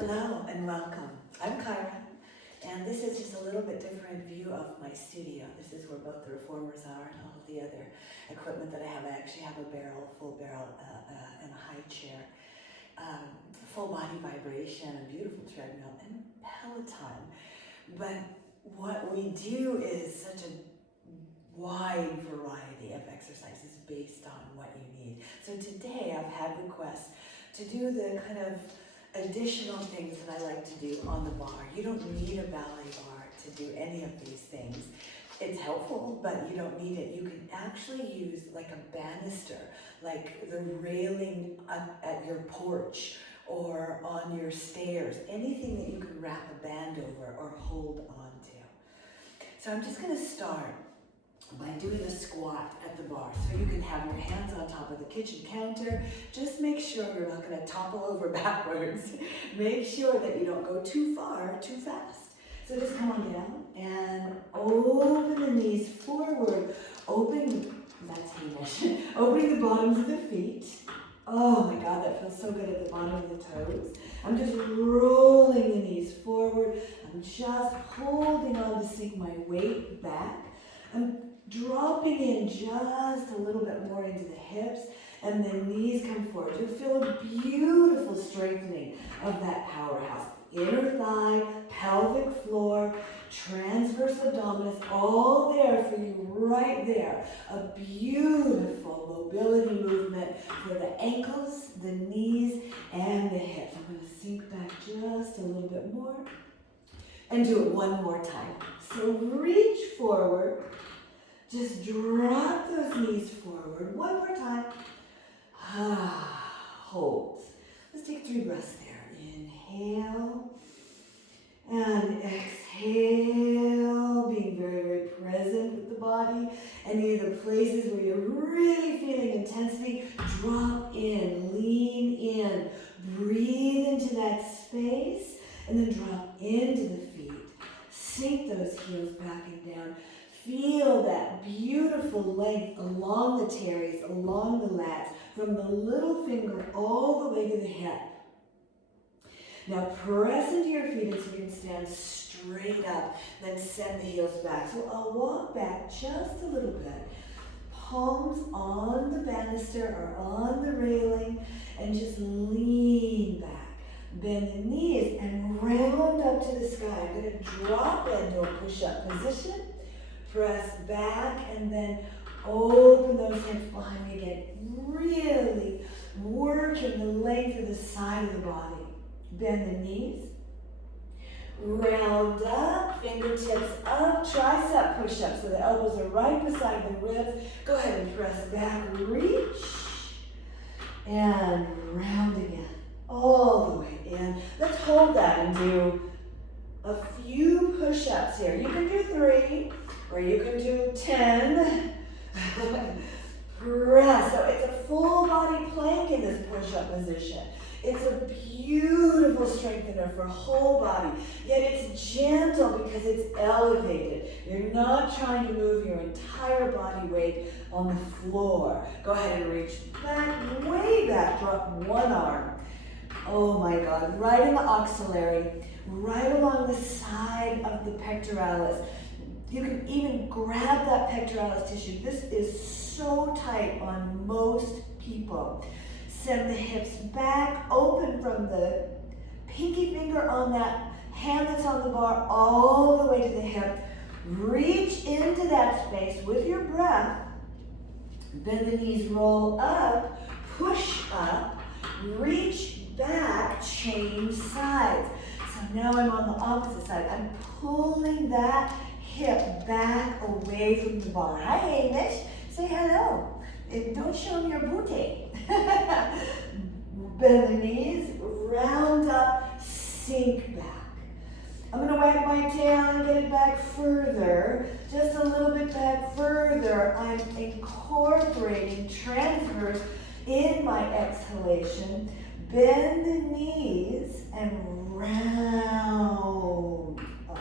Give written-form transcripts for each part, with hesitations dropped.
Hello and welcome. I'm Kyra, and this is just a little bit different view of my studio. This is where both the reformers are and all of the other equipment that I have. I actually have a full barrel, and a high chair, full body vibration, a beautiful treadmill, and Peloton. But what we do is such a wide variety of exercises based on what you need. So today I've had requests to do the kind of additional things that I like to do on the bar. You don't need a ballet bar to do any of these things. It's helpful, but you don't need it. You can actually use like a banister, like the railing at your porch or on your stairs, anything that you can wrap a band over or hold on to. So I'm just gonna start by doing a squat at the bar. So you can have your hands on top of the kitchen counter. Just make sure you're not going to topple over backwards. Make sure that you don't go too far, too fast. So just come on down and open the knees forward. That's Hamish. Opening the bottoms of the feet. Oh my God, that feels so good at the bottom of the toes. I'm just rolling the knees forward. I'm just holding on to sink my weight back. I'm dropping in just a little bit more into the hips, and the knees come forward. You'll feel a beautiful strengthening of that powerhouse. Inner thigh, pelvic floor, transverse abdominis, all there for you right there. A beautiful mobility movement for the ankles, the knees, and the hips. I'm going to sink back just a little bit more and do it one more time. So reach forward. Just drop those knees forward. One more time. Hold. Let's take 3 breaths there. Inhale and exhale. Being very, very present with the body. Any of the places where you're really feeling intensity, drop in, lean in. Breathe into that space and then drop into the feet. Sink those heels back and down. Feel that beautiful length along the teres, along the lats, from the little finger all the way to the hip. Now press into your feet until you can stand straight up, then send the heels back. So I'll walk back just a little bit. Palms on the banister or on the railing, and just lean back. Bend the knees and round up to the sky. I'm going to drop into a push-up position. Press back and then open those hips behind me again. Really working the length of the side of the body. Bend the knees. Round up, fingertips up, tricep push-up. So the elbows are right beside the ribs. Go ahead and press back, reach, and round again. All the way in. Let's hold that and do a few push-ups here. You can do 3. Or you can do 10. Press. So it's a full body plank in this push-up position. It's a beautiful strengthener for whole body. Yet it's gentle because it's elevated. You're not trying to move your entire body weight on the floor. Go ahead and reach back, way back. Drop one arm. Oh my God. Right in the axillary. Right along the side of the pectoralis. You can even grab that pectoralis tissue. This is so tight on most people. Send the hips back, open from the pinky finger on that hand that's on the bar all the way to the hip. Reach into that space with your breath. Bend the knees, roll up, push up, reach back, change sides. So now I'm on the opposite side. I'm pulling that hip back away from the bar. Hi, Hamish. Say hello. And don't show me your booty. Bend the knees, round up, sink back. I'm going to wag my tail and get it back further. Just a little bit back further. I'm incorporating transverse in my exhalation. Bend the knees and round up.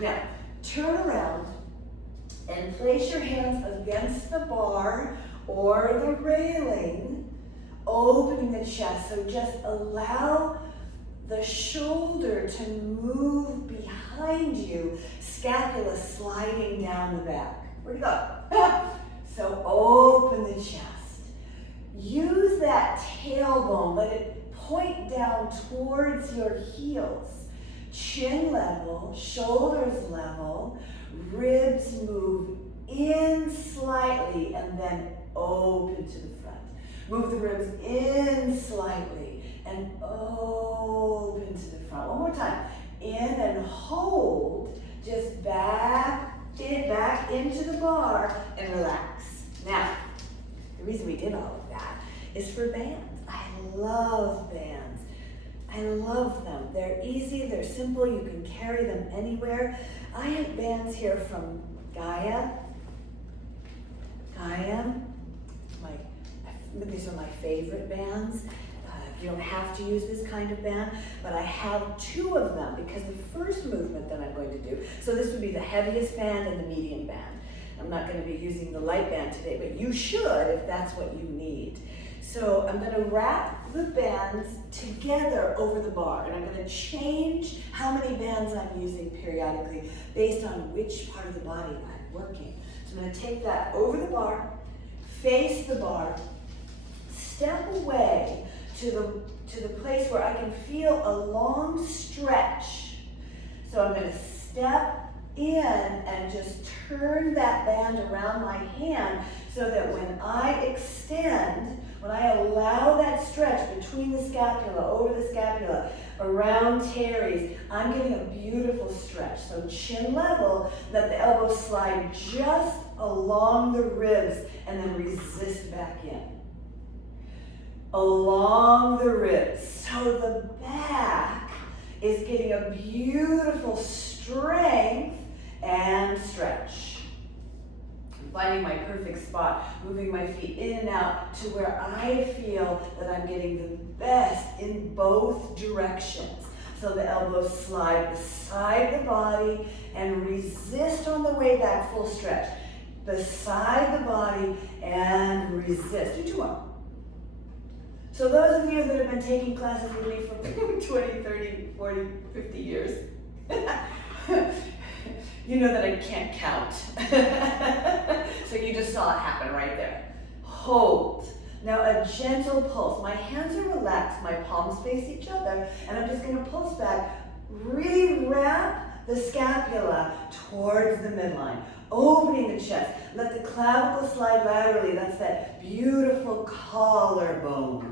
Now, turn around and place your hands against the bar or the railing, opening the chest. So just allow the shoulder to move behind you, scapula sliding down the back. Where'd it go? So open the chest. Use that tailbone, let it point down towards your heels. Chin level, shoulders level, ribs move in slightly and then open to the front. Move the ribs in slightly and open to the front. One more time. In and hold, just back into the bar and relax. Now, the reason we did all of that is for bands. I love bands. I love them. They're easy, they're simple, you can carry them anywhere. I have bands here from Gaia. These are my favorite bands. You don't have to use this kind of band, but I have two of them because the first movement that I'm going to do, so this would be the heaviest band and the medium band. I'm not going to be using the light band today, but you should if that's what you need. So I'm going to wrap the bands together over the bar, and I'm going to change how many bands I'm using periodically based on which part of the body I'm working. So I'm going to take that over the bar, face the bar, step away to the place where I can feel a long stretch. So I'm going to step in and just turn that band around my hand so that when I extend, when I allow that stretch between the scapula, over the scapula, around Terry's, I'm getting a beautiful stretch. So chin level, let the elbows slide just along the ribs and then resist back in. Along the ribs. So the back is getting a beautiful strength and stretch. I'm finding my perfect spot, moving my feet in and out to where I feel that I'm getting the best in both directions. So the elbows slide beside the body and resist on the way back, full stretch. Beside the body and resist. Do two more. So those of you that have been taking classes with me for 20, 30, 40, 50 years, you know that I can't count. So you just saw it happen right there. Hold. Now a gentle pulse. My hands are relaxed, my palms face each other, and I'm just going to pulse back. Really wrap the scapula towards the midline, opening the chest. Let the clavicle slide laterally. That's that beautiful collarbone.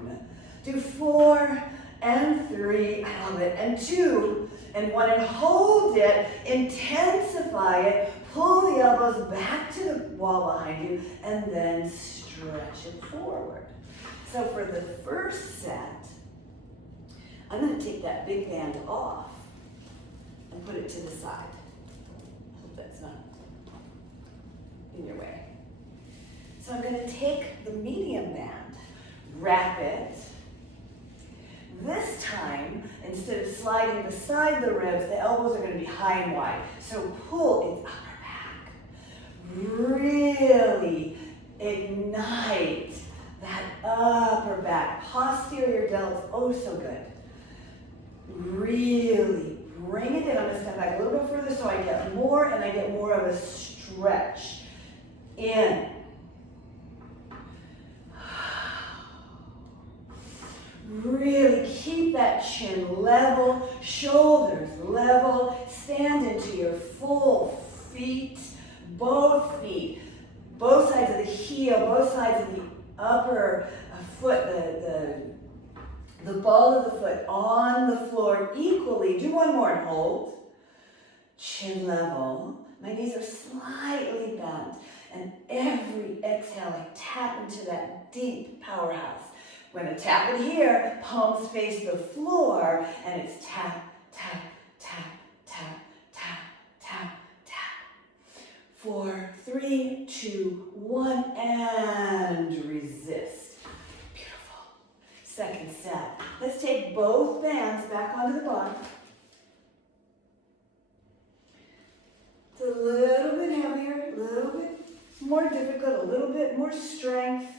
Do 4 and 3, I love it, and 2 and 1, and hold it, intensify it, pull the elbows back to the wall behind you, and then stretch it forward. So for the first set, I'm going to take that big band off and put it to the side. I hope that's not in your way. So I'm going to take the medium band, wrap it. This time, instead of sliding beside the ribs, the elbows are going to be high and wide. So pull its upper back. Really ignite that upper back. Posterior delts, oh so good. Really bring it in. I'm going to step back a little bit further so I get more, and I get more of a stretch. In. Really keep that chin level, shoulders level, stand into your full feet, both sides of the heel, both sides of the upper foot, the ball of the foot on the floor equally. Do one more and hold. Chin level. My knees are slightly bent. And every exhale, I tap into that deep powerhouse. We're going to tap it here, palms face the floor, and it's tap, tap, tap, tap, tap, tap, tap. 4, 3, 2, 1, and resist. Beautiful. Second set. Let's take both bands back onto the bar. It's a little bit heavier, a little bit more difficult, a little bit more strength.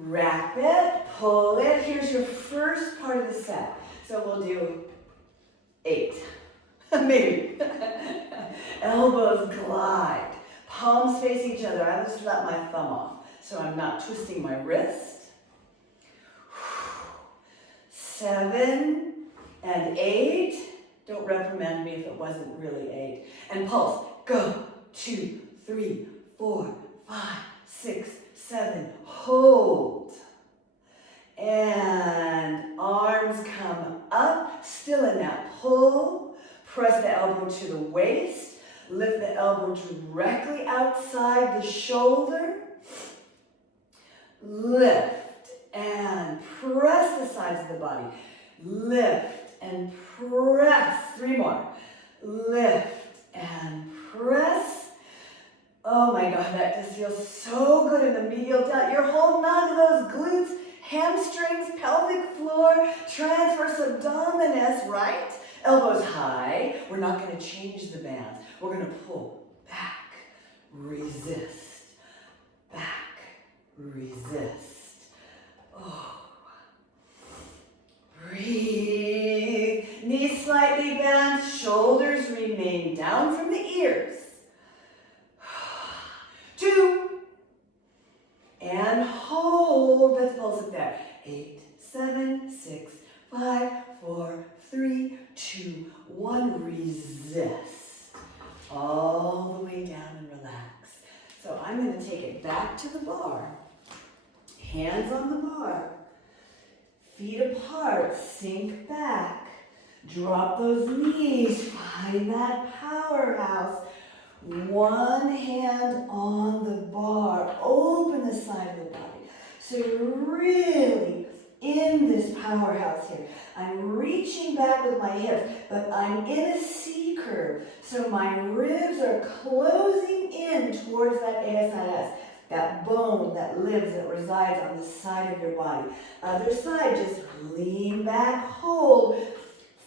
Wrap it, pull it. Here's your first part of the set. So we'll do 8, maybe. Elbows glide, palms face each other. I just let my thumb off, so I'm not twisting my wrist. 7 and 8. Don't reprimand me if it wasn't really 8. And pulse. Go. 2, 3, 4, 5, 6, 7. Hold. And arms come up. Still in that pull. Press the elbow to the waist. Lift the elbow directly outside the shoulder. Lift and press the sides of the body. Lift and press. 3 more. Lift and press. Oh my God, that just feels so good in the medial delt. You're holding on to those glutes, hamstrings, pelvic floor, transverse abdominis, right? Elbows high. We're not going to change the bands. We're going to pull back, resist, back, resist. Oh. Breathe. Knees slightly bent, shoulders remain down from the ears. 2. And hold. Let's pulse it there. 8, 7, 6, 5, 4, 3, 2, 1. Resist. All the way down and relax. So I'm going to take it back to the bar. Hands on the bar. Feet apart. Sink back. Drop those knees. Find that powerhouse. One hand on the bar. Open the side of the body. So you're really in this powerhouse here. I'm reaching back with my hips, but I'm in a C curve. So my ribs are closing in towards that ASIS, that bone that lives, that resides on the side of your body. Other side, just lean back, hold.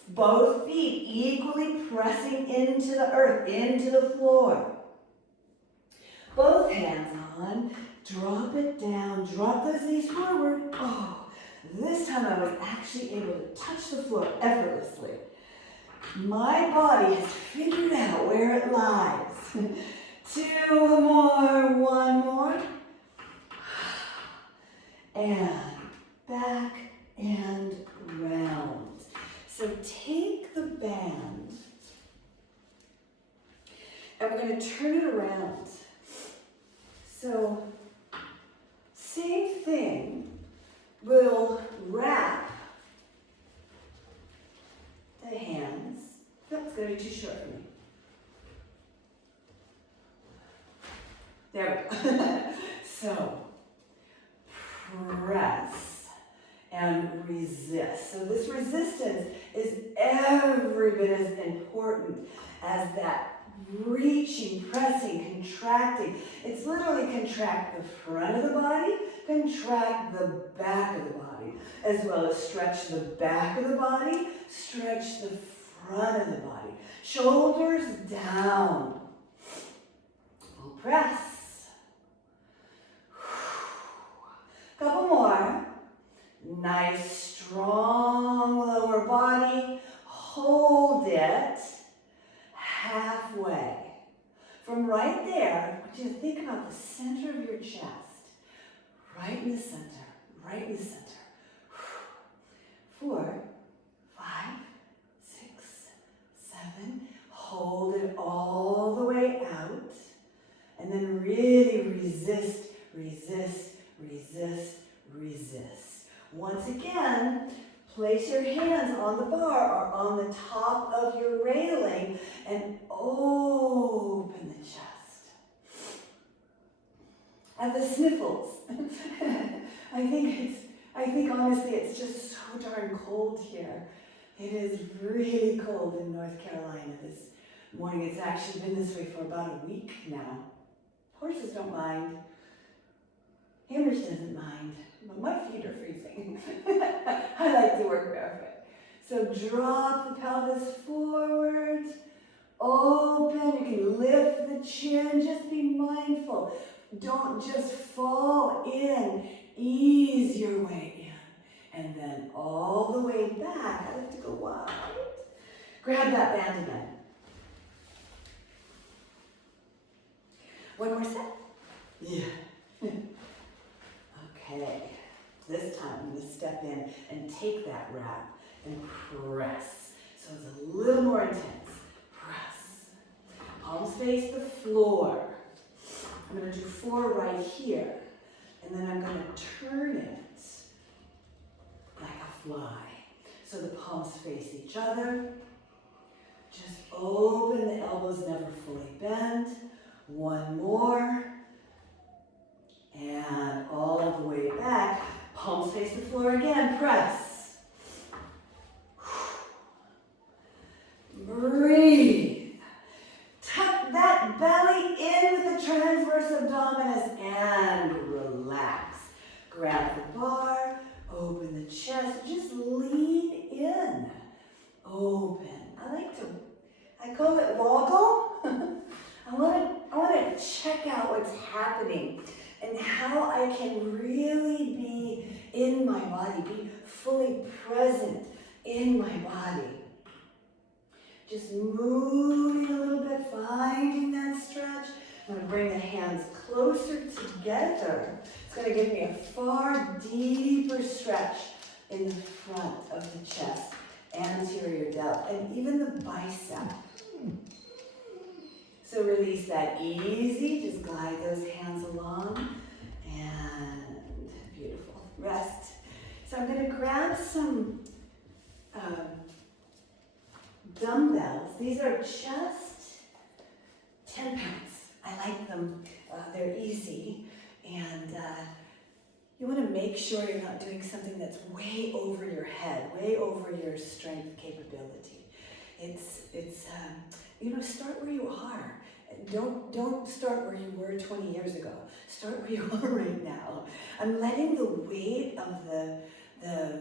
Both feet equally pressing into the earth, into the floor. Both hands on. Drop it down. Drop those knees forward. Oh, this time I was actually able to touch the floor effortlessly. My body has figured out where it lies. 2 more. 1 more. And back and round. So take the band, and we're going to turn it around. So, same thing, we'll wrap the hands. That's going to be too short for me. There we go. So, press and resist. So this resistance is every bit as important as that reaching, pressing, contracting. It's literally contract the front of the body, contract the back of the body, as well as stretch the back of the body, stretch the front of the body. Shoulders down. We'll press. Couple more. Nice, strong lower body. Hold it halfway. From right there, I want you to think about the center of your chest. Right in the center. Right in the center. 4, 5, 6, 7. Hold it all the way out. And then really resist, resist, resist, resist. Once again, place your hands on the bar or on the top of your railing and open the chest. And the sniffles. I think honestly it's just so darn cold here. It is really cold in North Carolina this morning. It's actually been this way for about a week now. Horses don't mind. Hamish doesn't mind, but my feet are freezing. I like to work barefoot. So drop the pelvis forward, open. You can lift the chin. Just be mindful. Don't just fall in. Ease your way in. And then all the way back. I like to grab that band again. One more set. Yeah. Okay. This time I'm going to step in and take that wrap and press. So it's a little more intense. Press. Palms face the floor. I'm going to do 4 right here. And then I'm going to turn it like a fly. So the palms face each other. Just open the elbows, never fully bend. One more. And all the way back. Palms face the floor again. Press. Breathe. Tuck that belly in with the transverse abdominis and relax. Grab the bar, open the chest, just lean in. Open. I call it woggle. I want to check out what's happening and how I can really be in my body, be fully present in my body. Just moving a little bit, finding that stretch. I'm going to bring the hands closer together. It's going to give me a far deeper stretch in the front of the chest, anterior delt, and even the bicep. So release that easy. Just glide those hands along. And beautiful. Rest. So I'm going to grab some dumbbells. These are just 10 pounds. I like them. They're easy. And you want to make sure you're not doing something that's way over your head, way over your strength capability. It's start where you are. Don't start where you were 20 years ago. Start where you are right now. I'm letting the weight of the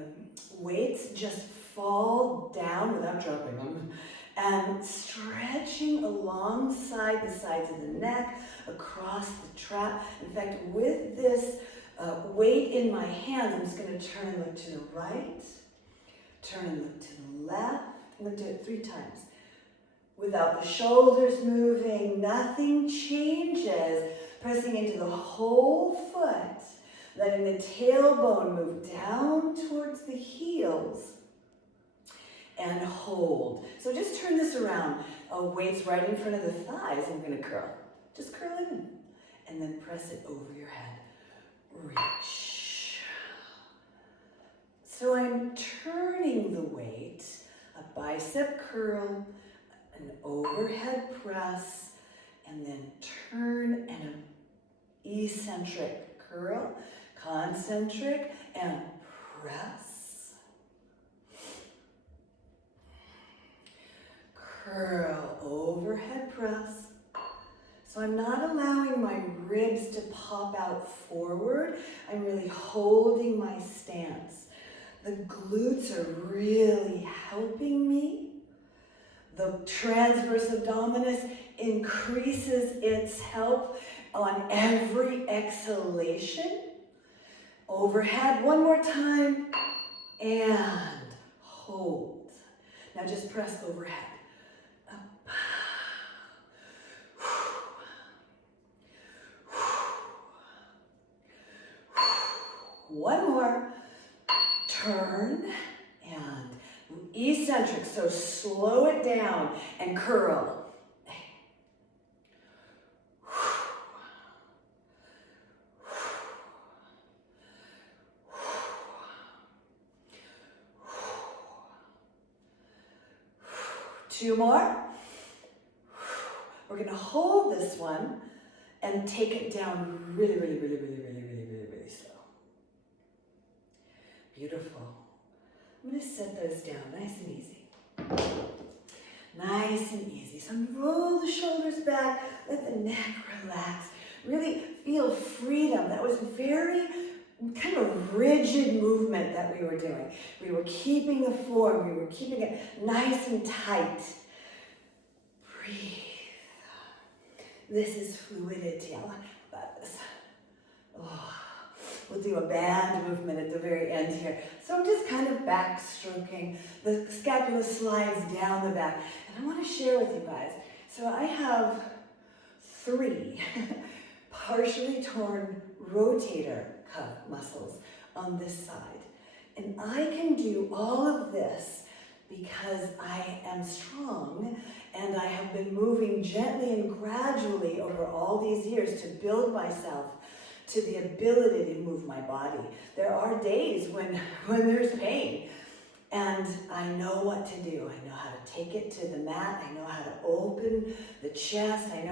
weights just fall down without dropping them, and stretching alongside the sides of the neck, across the trap. In fact, with this weight in my hands, I'm just going to turn and look to the right, turn and look to the left. I'm going to do it 3 times. Without the shoulders moving, nothing changes. Pressing into the whole foot, letting the tailbone move down towards the heels, and hold. So just turn this around. Weights right in front of the thighs. I'm going to curl. Just curl it in. And then press it over your head. Reach. So I'm turning the weight, a bicep curl, an overhead press, and then turn and an eccentric curl, concentric, and press. Curl, overhead press. So I'm not allowing my ribs to pop out forward. I'm really holding my stance. The glutes are really helping me. The transverse abdominis increases its help on every exhalation. Overhead, one more time, and hold. Now just press overhead. Up. One more. Turn and eccentric, so slow it down and curl. Two more. We're going to hold this one and take it down really, really, really, really, really, really, really, really slow. Beautiful. I'm going to set those down nice and easy. Nice and easy. So roll the shoulders back, let the neck relax. Really feel freedom. That was very kind of rigid movement that we were doing. We were keeping the form. We were keeping it nice and tight. Breathe. This is fluidity. I like this. Oh. We'll do a band movement at the very end here. So I'm just kind of backstroking. The scapula slides down the back. And I want to share with you guys. So I have 3 partially torn rotator cuff muscles on this side. And I can do all of this because I am strong and I have been moving gently and gradually over all these years to build myself to the ability to move my body. There are days when there's pain, and I know what to do. I know how to take it to the mat. I know how to open the chest. I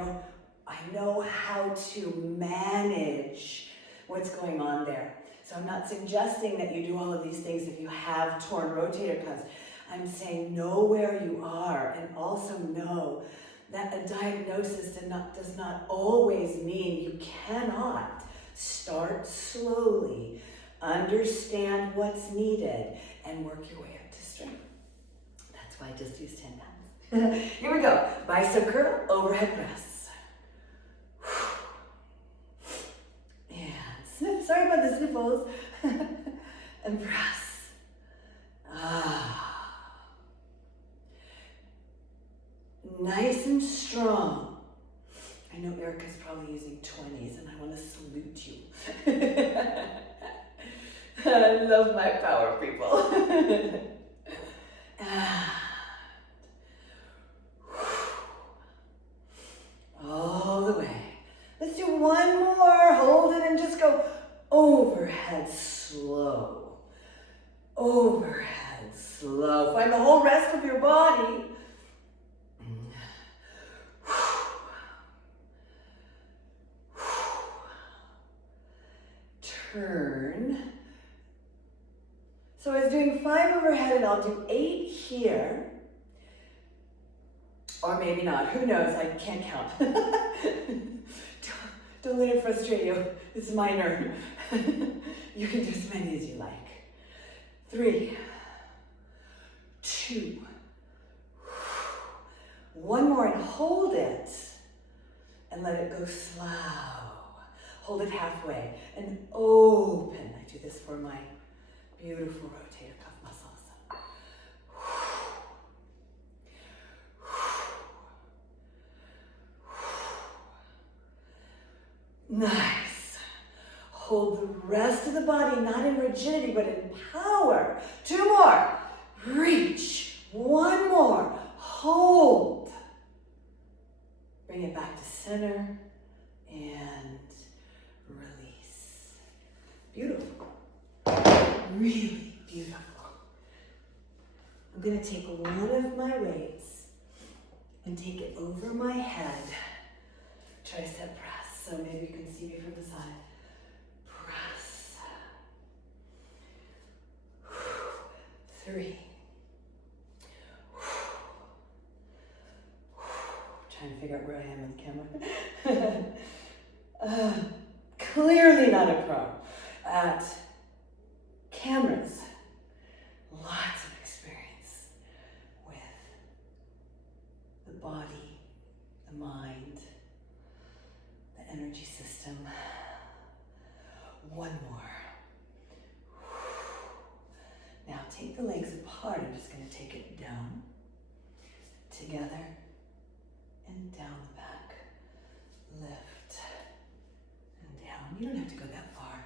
know how to manage what's going on there. So I'm not suggesting that you do all of these things if you have torn rotator cuffs. I'm saying know where you are, and also know that a diagnosis does not always mean you cannot. Start slowly, understand what's needed, and work your way up to strength. That's why I just used 10 pounds. Here we go. Bicep curl, overhead press. And sniff, sorry about the sniffles. And press. Nice and strong. I know Erica's probably using 20s, and I want to salute you. I love my power, people. All the way. Let's do one more. Hold it and just go overhead slow. Overhead slow. Find the whole rest of your body. Turn. So I was doing 5 overhead, and I'll do 8 here. Or maybe not. Who knows? I can't count. Don't let it frustrate you. It's minor. You can do as many as you like. 3, 2, 1 more, and hold it. And let it go slow. Hold it halfway and open. I do this for my beautiful rotator cuff muscles. Nice. Hold the rest of the body, not in rigidity, but in power. 2 more. Reach. 1 more. Hold. Bring it back to center and release. Beautiful. Really beautiful. I'm going to take one of my weights and take it over my head. Tricep press. So maybe you can see me from the side. Press. 3. Trying to figure out where I am on camera. Clearly not a pro at cameras. Lots of experience with the body, the mind, the energy system. 1 more. Now take the legs apart. I'm just going to take it down, together, and down the back. Lift and down. You don't have to go that far.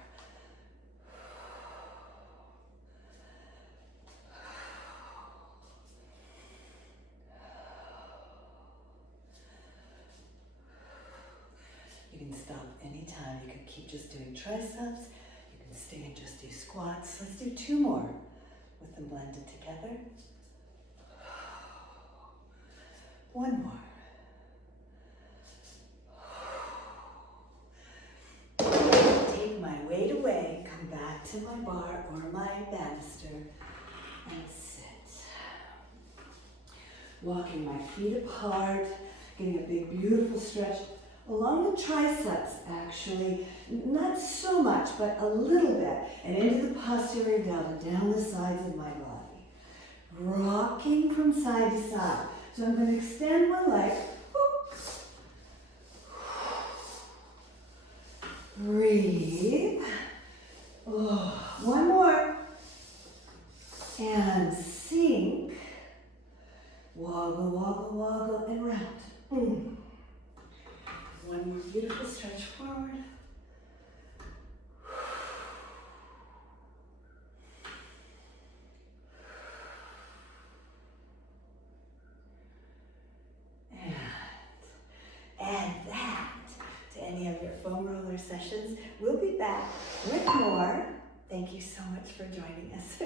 You can stop anytime. You can keep just doing triceps. You can stay and just do squats. Let's do 2 more with them blended together. 1 more. Take my weight away, come back to my bar or my banister, and sit. Walking my feet apart, getting a big, beautiful stretch along the triceps, actually. Not so much, but a little bit. And into the posterior delta, down the sides of my body. Rocking from side to side. So I'm going to extend one leg. Breathe. woggle, and round. One more beautiful stretch forward. And add that to any of your foam roller sessions. We'll be back with more. Thank you so much for joining us.